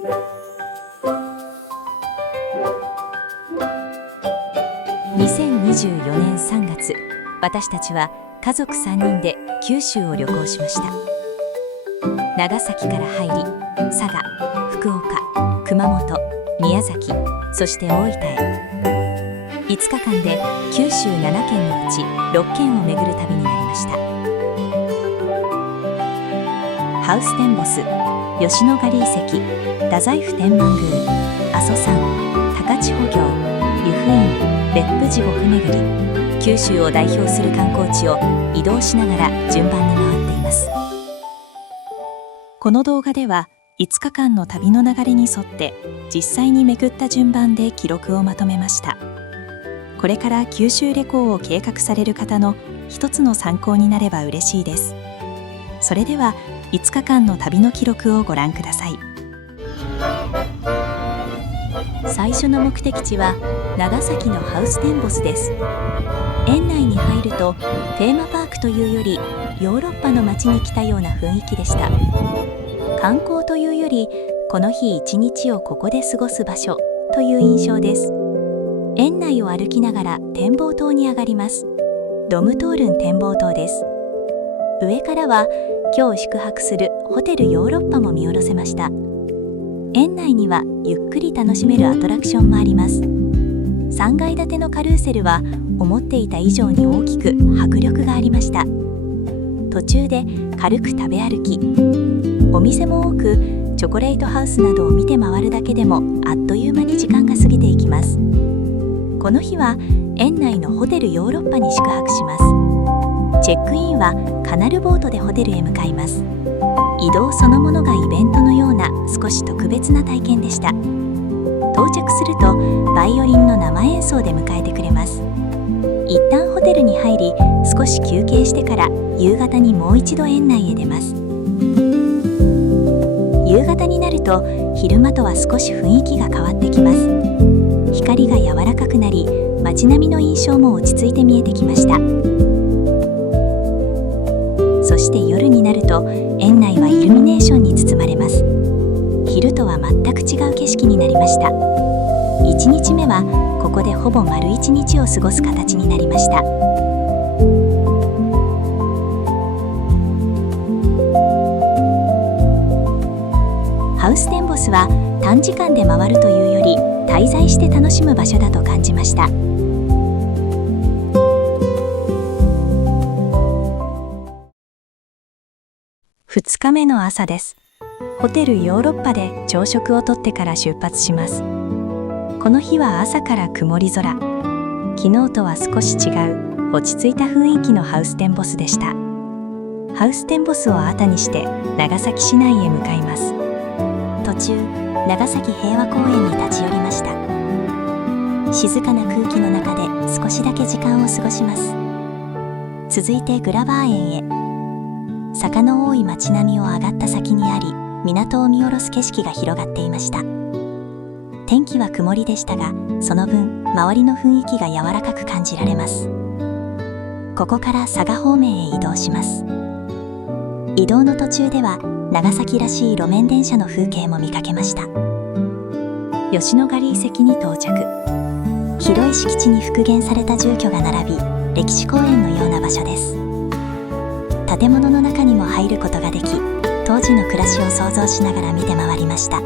2024年3月、私たちは家族3人で九州を旅行しました。長崎から入り、佐賀、福岡、熊本、宮崎、そして大分へ。5日間で九州7県のうち6県を巡る旅になりました。ハウステンボス、吉野ヶ里遺跡、太宰府天満宮、阿蘇山、高千穂峡、湯布院、別府地獄巡り、九州を代表する観光地を移動しながら順番に回っています。この動画では5日間の旅の流れに沿って実際に巡った順番で記録をまとめました。これから九州旅行を計画される方の一つの参考になれば嬉しいです。それでは5日間の旅の記録をご覧ください。最初の目的地は長崎のハウステンボスです。園内に入るとテーマパークというよりヨーロッパの街に来たような雰囲気でした。観光というよりこの日一日をここで過ごす場所という印象です。園内を歩きながら展望塔に上がります。ドムトールン展望塔です。上からは今日宿泊するホテルヨーロッパも見下ろせました。園内にはゆっくり楽しめるアトラクションもあります。3階建てのカルーセルは思っていた以上に大きく迫力がありました。途中で軽く食べ歩き、お店も多くチョコレートハウスなどを見て回るだけでもあっという間に時間が過ぎていきます。この日は園内のホテルヨーロッパに宿泊します。チェックインはカナルボートでホテルへ向かいます。移動そのものがイベントのような少し特別な体験でした。到着するとバイオリンの生演奏で迎えてくれます。一旦ホテルに入り少し休憩してから夕方にもう一度園内へ出ます。夕方になると昼間とは少し雰囲気が変わってきます。光が柔らかくなり街並みの印象も落ち着いて見えてきました。そして夜になると園内はイルミネーションに包まれます。昼とは全く違う景色になりました。1日目はここでほぼ丸1日を過ごす形になりました。ハウステンボスは短時間で回るというより滞在して楽しむ場所だと感じました。2日目の朝です。ホテルヨーロッパで朝食をとってから出発します。この日は朝から曇り空。昨日とは少し違う落ち着いた雰囲気のハウステンボスでした。ハウステンボスを後にして長崎市内へ向かいます。途中、長崎平和公園に立ち寄りました。静かな空気の中で少しだけ時間を過ごします。続いてグラバー園へ。坂の多い街並みを上がった先にあり、港を見下ろす景色が広がっていました。天気は曇りでしたが、その分周りの雰囲気が柔らかく感じられます。ここから佐賀方面へ移動します。移動の途中では長崎らしい路面電車の風景も見かけました。吉野ヶ里遺跡に到着。広い敷地に復元された住居が並び、歴史公園のような場所です。建物の中にも入ることができ、当時の暮らしを想像しながら見て回りました。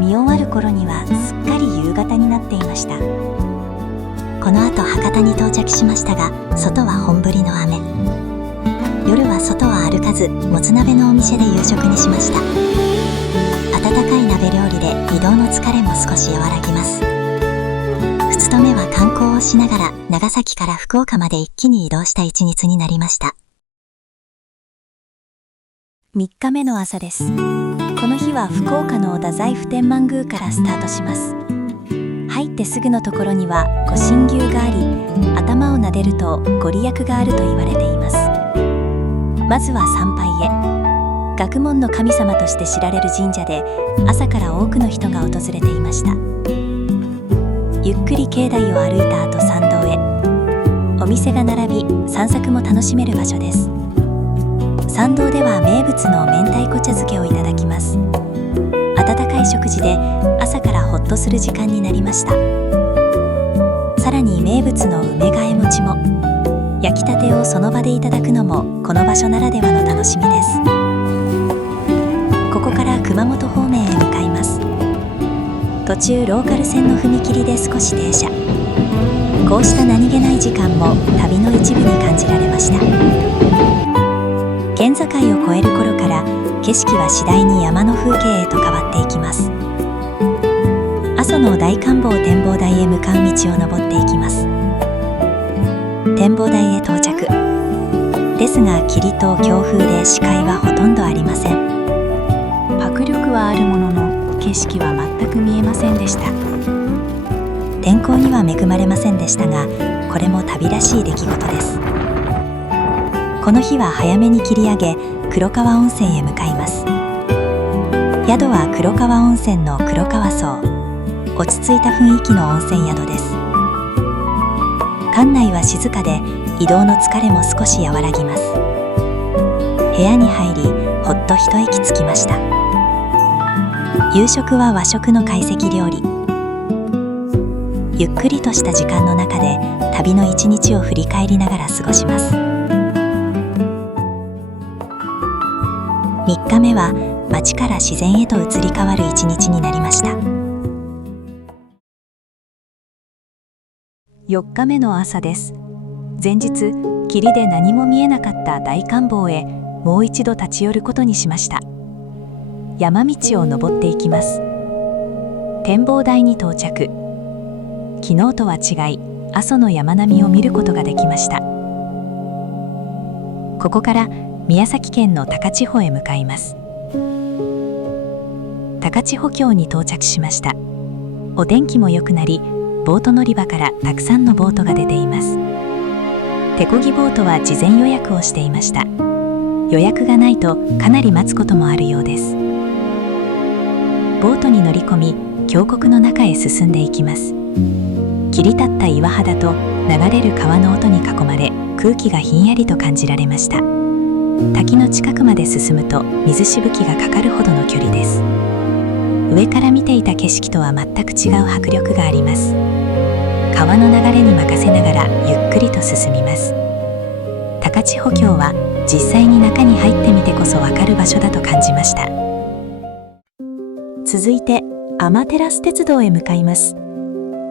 見終わる頃にはすっかり夕方になっていました。この後博多に到着しましたが、外は本降りの雨。夜は外は歩かず、もつ鍋のお店で夕食にしました。温かい鍋料理で移動の疲れも少し和らぎます。2日目は観光をしながら長崎から福岡まで一気に移動した一日になりました。3日目の朝です。この日は福岡の太宰府天満宮からスタートします。入ってすぐのところには御神牛があり、頭を撫でるとご利益があると言われています。まずは参拝へ。学問の神様として知られる神社で、朝から多くの人が訪れていました。ゆっくり境内を歩いた後参道へ。お店が並び、散策も楽しめる場所です。参道では名物の明太子茶漬けをいただきます。温かい食食事で朝からほっとする時間になりました。さらに名物の梅替え餅も、焼きたてをその場でいただくのもこの場所ならではの楽しみです。ここから熊本方面へ向かいます。途中ローカル線の踏切で少し停車。こうした何気ない時間も旅の一部に感じられました。県境を越える頃から景色は次第に山の風景へと変わっていきます。阿蘇の大観峰展望台へ向かう道を登っていきます。展望台へ到着ですが、霧と強風で視界はほとんどありません。迫力はあるものの景色は全く見えませんでした。天候には恵まれませんでしたが、これも旅らしい出来事です。この日は早めに切り上げ、黒川温泉へ向かいます。宿は黒川温泉の黒川荘。落ち着いた雰囲気の温泉宿です。館内は静かで、移動の疲れも少し和らぎます。部屋に入り、ほっと一息つきました。夕食は和食の懐石料理。ゆっくりとした時間の中で旅の一日を振り返りながら過ごします。3日目は街から自然へと移り変わる一日になりました。4日目の朝です。前日、霧で何も見えなかった大観峰へもう一度立ち寄ることにしました。山道を登っていきます。展望台に到着。昨日とは違い、阿蘇の山並みを見ることができました。ここから宮崎県の高千穂へ向かいます。高千穂峡に到着しました。お天気も良くなり、ボート乗り場からたくさんのボートが出ています。手漕ぎボートは事前予約をしていました。予約がないとかなり待つこともあるようです。ボートに乗り込み、峡谷の中へ進んでいきます。切り立った岩肌と流れる川の音に囲まれ、空気がひんやりと感じられました。滝の近くまで進むと水しぶきがかかるほどの距離です。上から見ていた景色とは全く違う迫力があります。川の流れに任せながらゆっくりと進みます。高千穂峡は実際に中に入ってみてこそわかる場所だと感じました。続いて天照鉄道へ向かいます。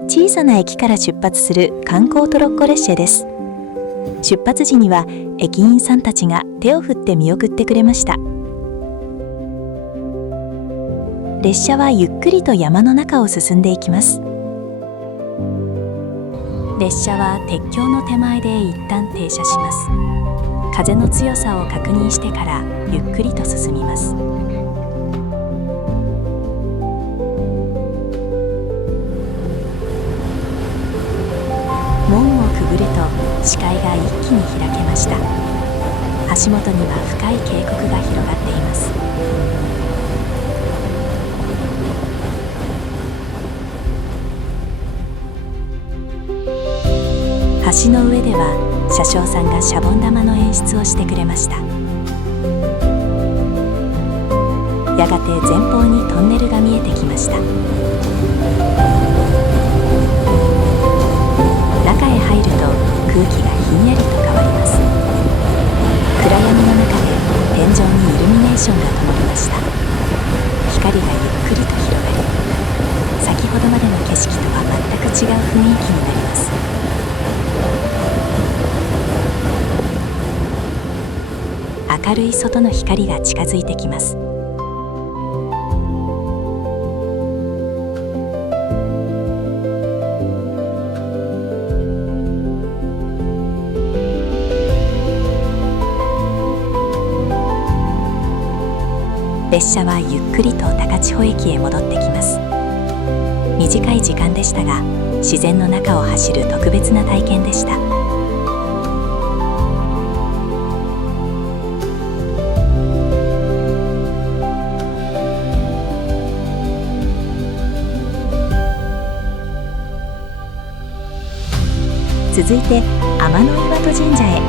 小さな駅から出発する観光トロッコ列車です。出発時には駅員さんたちが手を振って見送ってくれました。列車はゆっくりと山の中を進んでいきます。列車は鉄橋の手前で一旦停車します。風の強さを確認してからゆっくりと進みます。門をくぐると視界が一気に開けました。足元には深い渓谷が広がっています。橋の上では車掌さんがシャボン玉の演出をしてくれました。やがて前方にトンネルが見えてきました。中へ入ると空気がひんやりと変わります。暗闇の中で天井にイルミネーションが灯りました。光がゆっくりと広がり、先ほどまでの景色とは全く違う雰囲気になります。明るい外の光が近づいてきます。列車はゆっくりと高千穂駅へ戻ってきます。短い時間でしたが、自然の中を走る特別な体験でした。続いて天岩戸神社へ。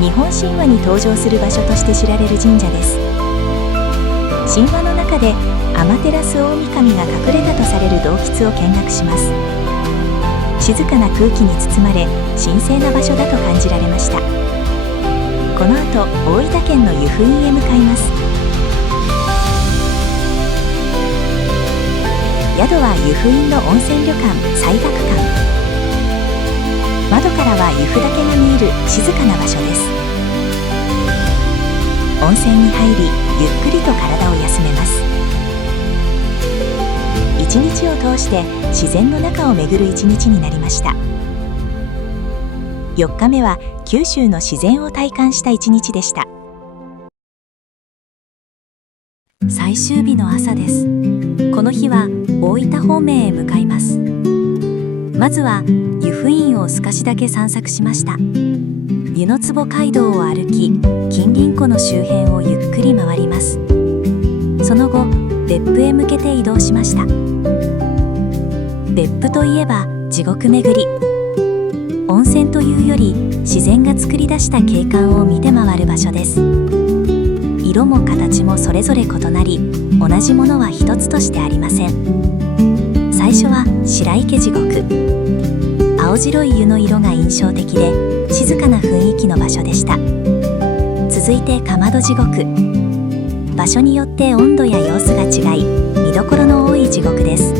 日本神話に登場する場所として知られる神社です。神話の中で天照大神が隠れたとされる洞窟を見学します。静かな空気に包まれ、神聖な場所だと感じられました。この後、大分県の湯布院へ向かいます。宿は湯布院の温泉旅館西岳館。窓からは湯布岳が見える静かな場所です。温泉に入り、ゆっくりと体を休めます。一日を通して自然の中を巡る一日になりました。4日目は九州の自然を体感した一日でした。最終日の朝です。この日は大分方面へ向かいます。まずは湯布院を少しだけ散策しました。湯の坪街道を歩き、近隣湖の周辺をゆっくり回ります。その後、別府へ向けて移動しました。別府といえば地獄巡り。温泉というより自然が作り出した景観を見て回る場所です。色も形もそれぞれ異なり、同じものは一つとしてありません。最初は白池地獄。青白い湯の色が印象的で静かな雰囲気の場所でした。続いてかまど地獄。場所によって温度や様子が違い、見どころの多い地獄です。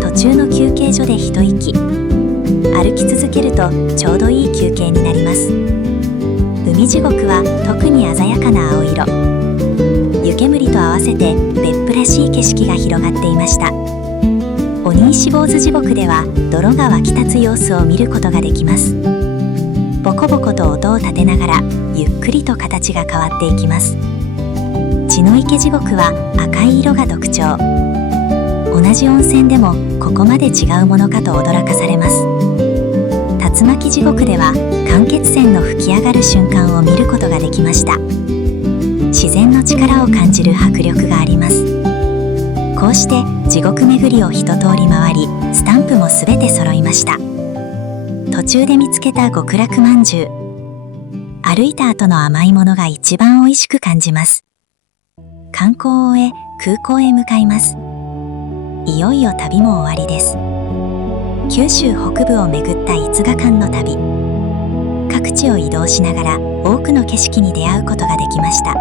途中の休憩所で一息。歩き続けるとちょうどいい休憩になります。海地獄は特に鮮やかな青色。湯煙と合わせて別府らしい景色が広がっていました。鬼石坊主地獄では泥が湧き立つ様子を見ることができます。ボコボコと音を立てながらゆっくりと形が変わっていきます。血の池地獄は赤い色が特徴。同じ温泉でもここまで違うものかと驚かされます。竜巻地獄では間欠泉の噴き上がる瞬間を見ることができました。自然の力を感じる迫力があります。こうして地獄巡りを一通り回り、スタンプもすべて揃いました。途中で見つけた極楽まんじゅう。歩いた後の甘いものが一番美味しく感じます。観光を終え、空港へ向かいます。いよいよ旅も終わりです。九州北部を巡った5日間の旅。各地を移動しながら多くの景色に出会うことができました。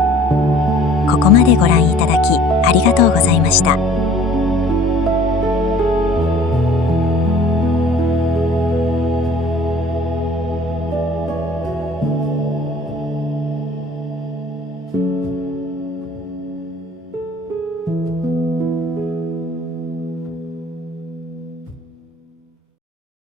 ここまでご覧いただきありがとうございました。